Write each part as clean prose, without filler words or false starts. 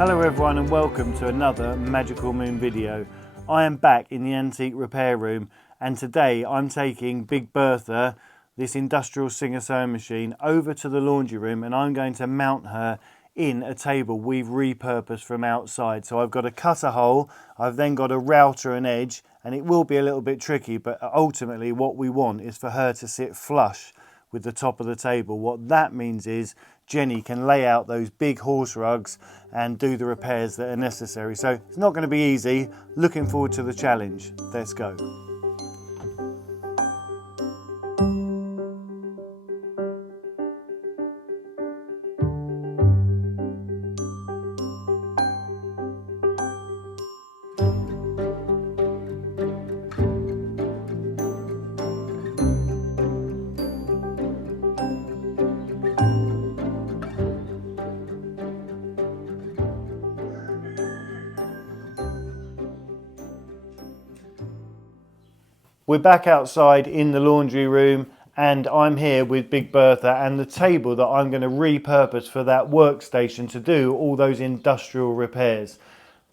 Hello everyone and welcome to another Magical Moon video. I am back in the antique repair room and today I'm taking Big Bertha, this industrial Singer sewing machine, over to the laundry room and I'm going to mount her in a table we've repurposed from outside. So I've got to cut a hole, I've then got to router an edge, and it will be a little bit tricky, but ultimately what we want is for her to sit flush with the top of the table. What that means is Jenny can lay out those big horse rugs and do the repairs that are necessary. So it's not going to be easy. Looking forward to the challenge. Let's go. We're back outside in the laundry room and I'm here with Big Bertha and the table that I'm going to repurpose for that workstation to do all those industrial repairs.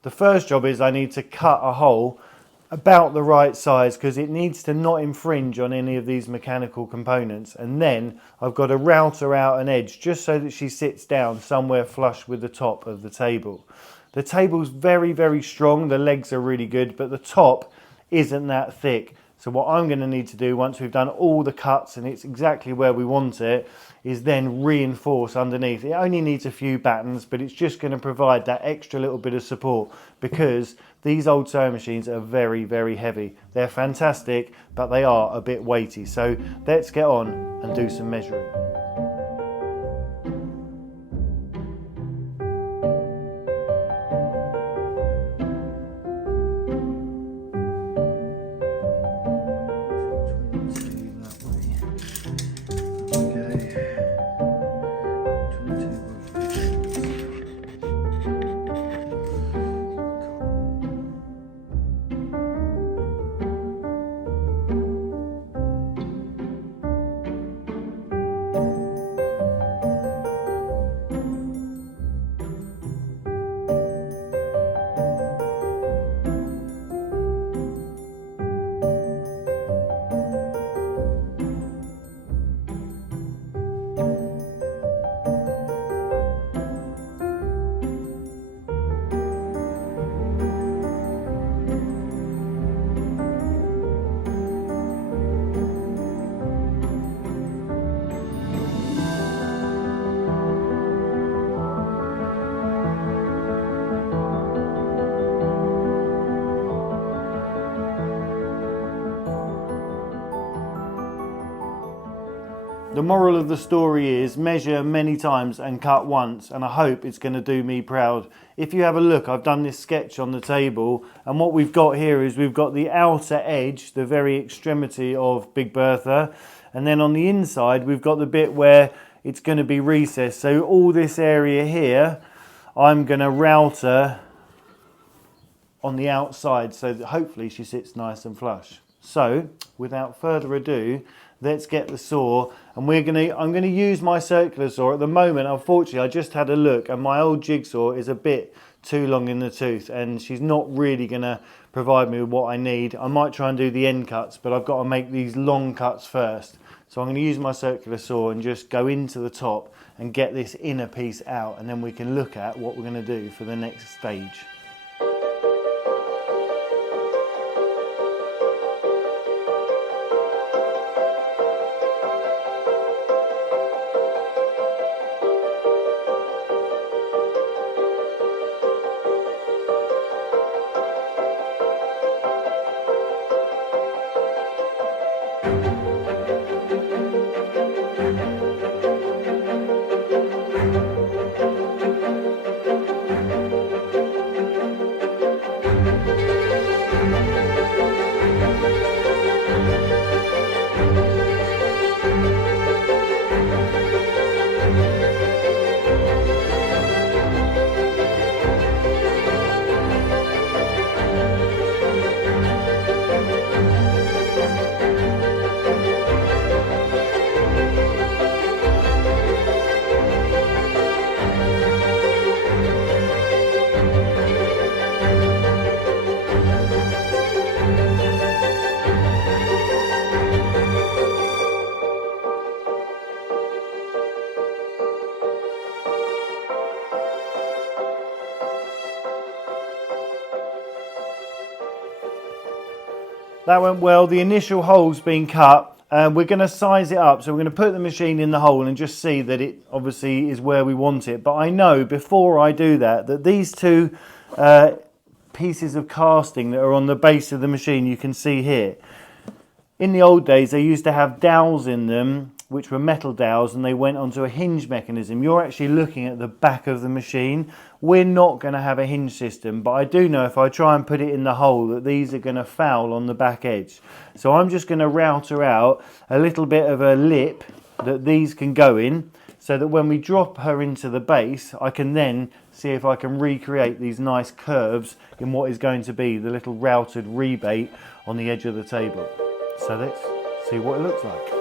The first job is I need to cut a hole about the right size because it needs to not infringe on any of these mechanical components, and then I've got to router out an edge just so that she sits down somewhere flush with the top of the table. The table's very strong, the legs are really good, but the top isn't that thick. So what I'm going to need to do once we've done all the cuts and it's exactly where we want it is then reinforce underneath. It only needs a few battens, but it's just going to provide that extra little bit of support because these old sewing machines are very heavy. They're fantastic, but they are a bit weighty. So let's get on and do some measuring. The moral of the story is measure many times and cut once, and I hope it's going to do me proud. If you have a look, I've done this sketch on the table, and what we've got here is we've got the outer edge, the very extremity of Big Bertha, and then on the inside we've got the bit where it's going to be recessed. So all this area here I'm going to router on the outside so that hopefully she sits nice and flush. So without further ado, let's get the saw, and I'm going to use my circular saw. At the moment, unfortunately, I just had a look and my old jigsaw is a bit too long in the tooth and she's not really going to provide me with what I need. I might try and do the end cuts, but I've got to make these long cuts first. So I'm going to use my circular saw and just go into the top and get this inner piece out, and then we can look at what we're going to do for the next stage. That went well. The initial hole's been cut. We're going to size it up. So we're going to put the machine in the hole and just see that it obviously is where we want it. But I know before I do that these two pieces of casting that are on the base of the machine, you can see here. In the old days, they used to have dowels in them, which were metal dowels, and they went onto a hinge mechanism. You're actually looking at the back of the machine. We're not going to have a hinge system, but I do know if I try and put it in the hole that these are going to foul on the back edge. So I'm just going to router out a little bit of a lip that these can go in, so that when we drop her into the base, I can then see if I can recreate these nice curves in what is going to be the little routed rebate on the edge of the table. So let's see what it looks like.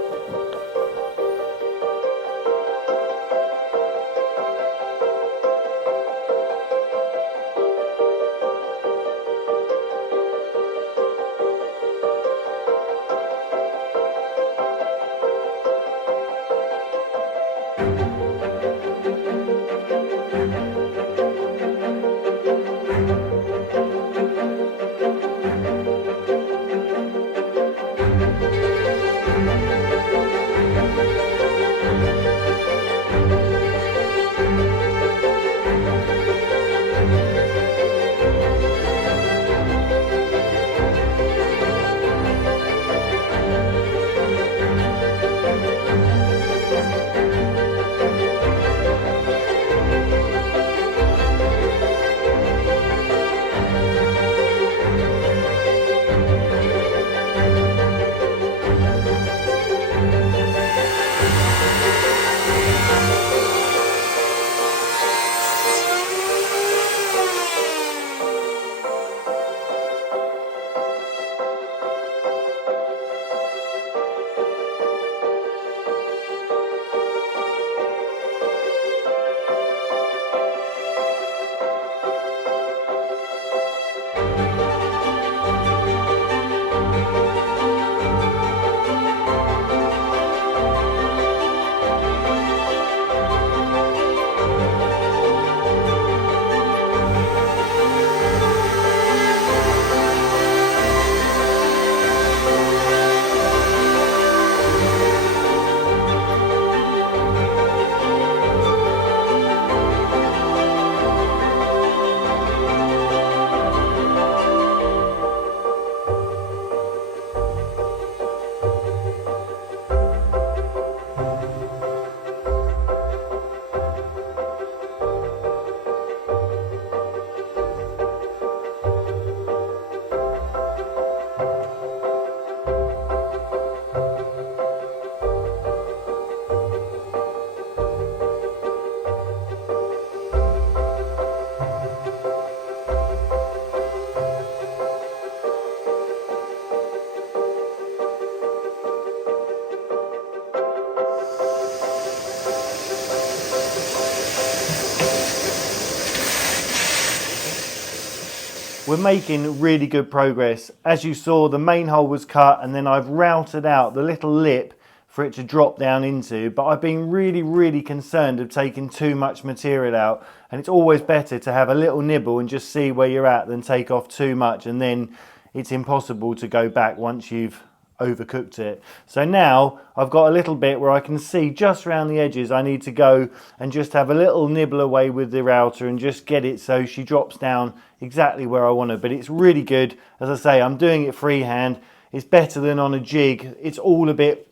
We're making really good progress. As you saw, the main hole was cut and then I've routed out the little lip for it to drop down into, but I've been really concerned of taking too much material out, and it's always better to have a little nibble and just see where you're at than take off too much, and then it's impossible to go back once you've overcooked it. So now I've got a little bit where I can see just around the edges. I need to go and just have a little nibble away with the router and just get it so she drops down exactly where I want her. But it's really good. As I say, I'm doing it freehand. It's better than on a jig. It's all a bit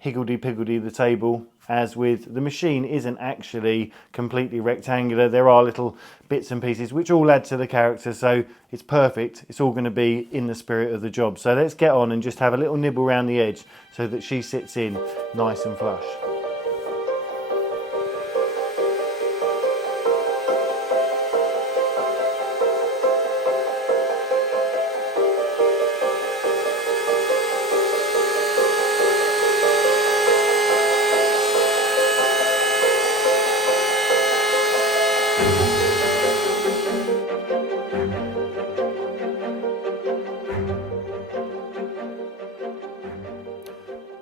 higgledy-piggledy, the table, as with the machine isn't actually completely rectangular. There are little bits and pieces which all add to the character, so it's perfect. It's all going to be in the spirit of the job. So let's get on and just have a little nibble around the edge so that she sits in nice and flush.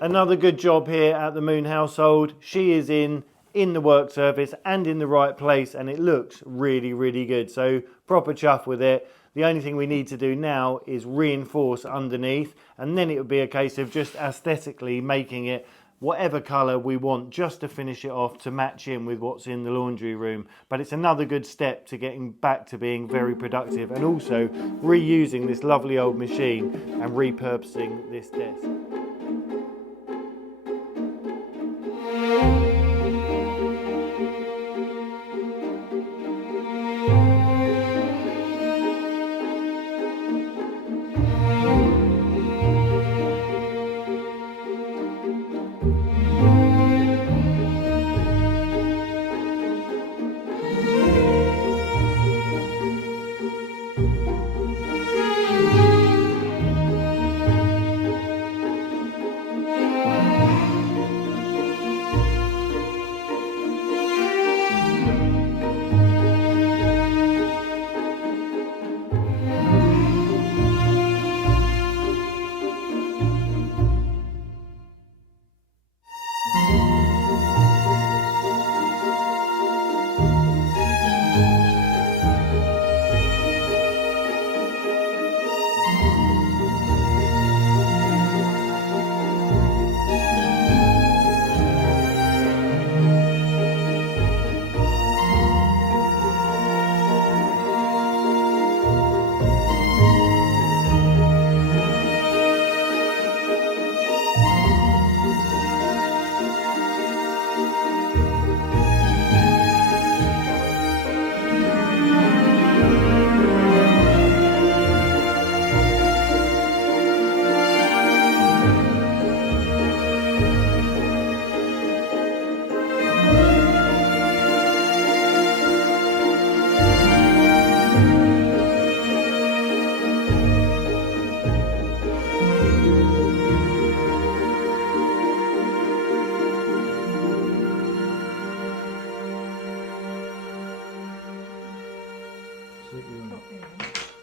Another good job here at the Moon household. She is in the work surface and in the right place, and it looks really good. So proper chuff with it. The only thing we need to do now is reinforce underneath, and then it would be a case of just aesthetically making it whatever colour we want, just to finish it off to match in with what's in the laundry room. But it's another good step to getting back to being very productive, and also reusing this lovely old machine and repurposing this desk.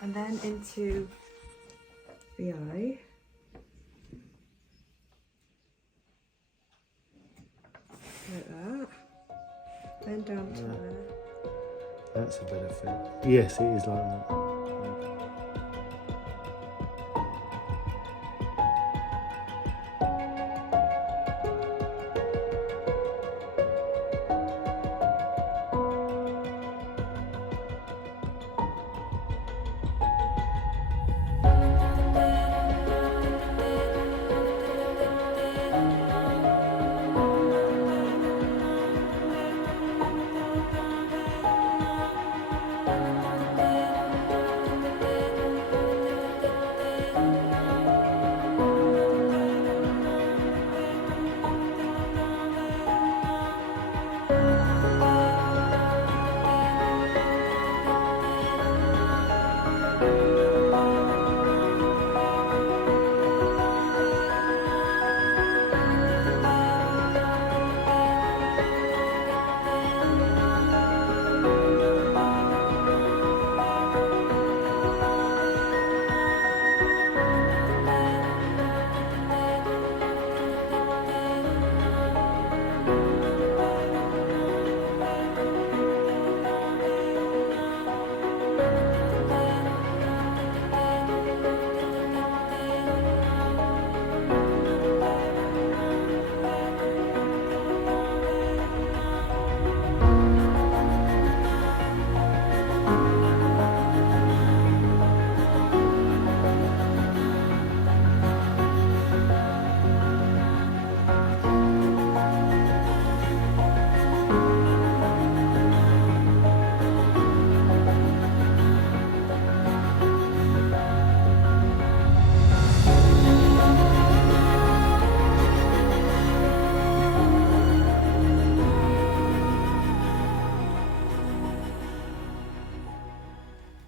And then into the eye. Like that. Then down to there. That's a better fit. Yes, it is like that.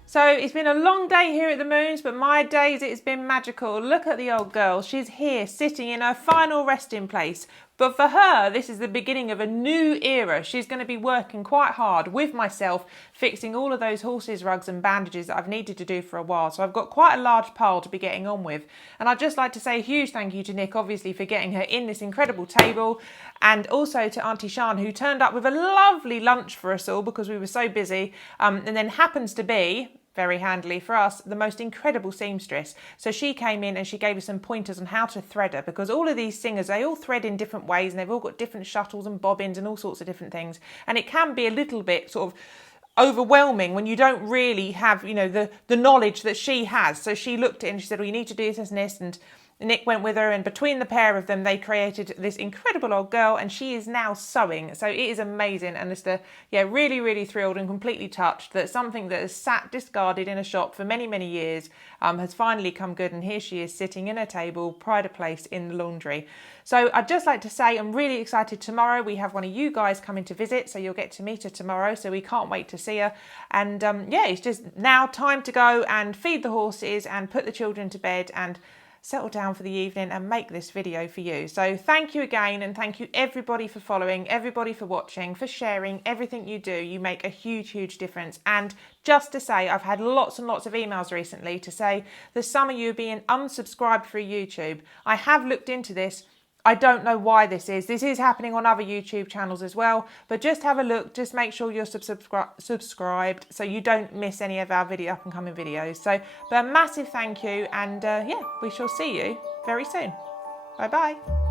So it's been a long day here at the Moons, but my days it's been magical. Look at the old girl. She's here sitting in her final resting place. But for her, this is the beginning of a new era. She's going to be working quite hard with myself, fixing all of those horses, rugs and bandages that I've needed to do for a while. So I've got quite a large pile to be getting on with. And I'd just like to say a huge thank you to Nick, obviously, for getting her in this incredible table. And also to Auntie Shan, who turned up with a lovely lunch for us all because we were so busy. And then happens to be very handily for us, the most incredible seamstress. So she came in and she gave us some pointers on how to thread her, because all of these singers, they all thread in different ways and they've all got different shuttles and bobbins and all sorts of different things. And it can be a little bit sort of overwhelming when you don't really have, you know, the knowledge that she has. So she looked at it and she said, well, you need to do this and this, and Nick went with her, and between the pair of them they created this incredible old girl, and she is now sewing. So it is amazing, and just really thrilled and completely touched that something that has sat discarded in a shop for many years has finally come good, and here she is sitting in her table, pride of place in the laundry. So I'd just like to say I'm really excited. Tomorrow we have one of you guys coming to visit, so you'll get to meet her tomorrow, so we can't wait to see her. And it's just now time to go and feed the horses and put the children to bed and settle down for the evening and make this video for you. So thank you again, and thank you everybody for following, everybody for watching, for sharing everything you do. You make a huge difference. And just to say, I've had lots and lots of emails recently to say there's some of you being unsubscribed through YouTube. I have looked into this. I don't know why this is. This is happening on other YouTube channels as well, but just have a look. Just make sure you're subscribed so you don't miss any of our up and coming videos. So, but a massive thank you, and we shall see you very soon. Bye bye.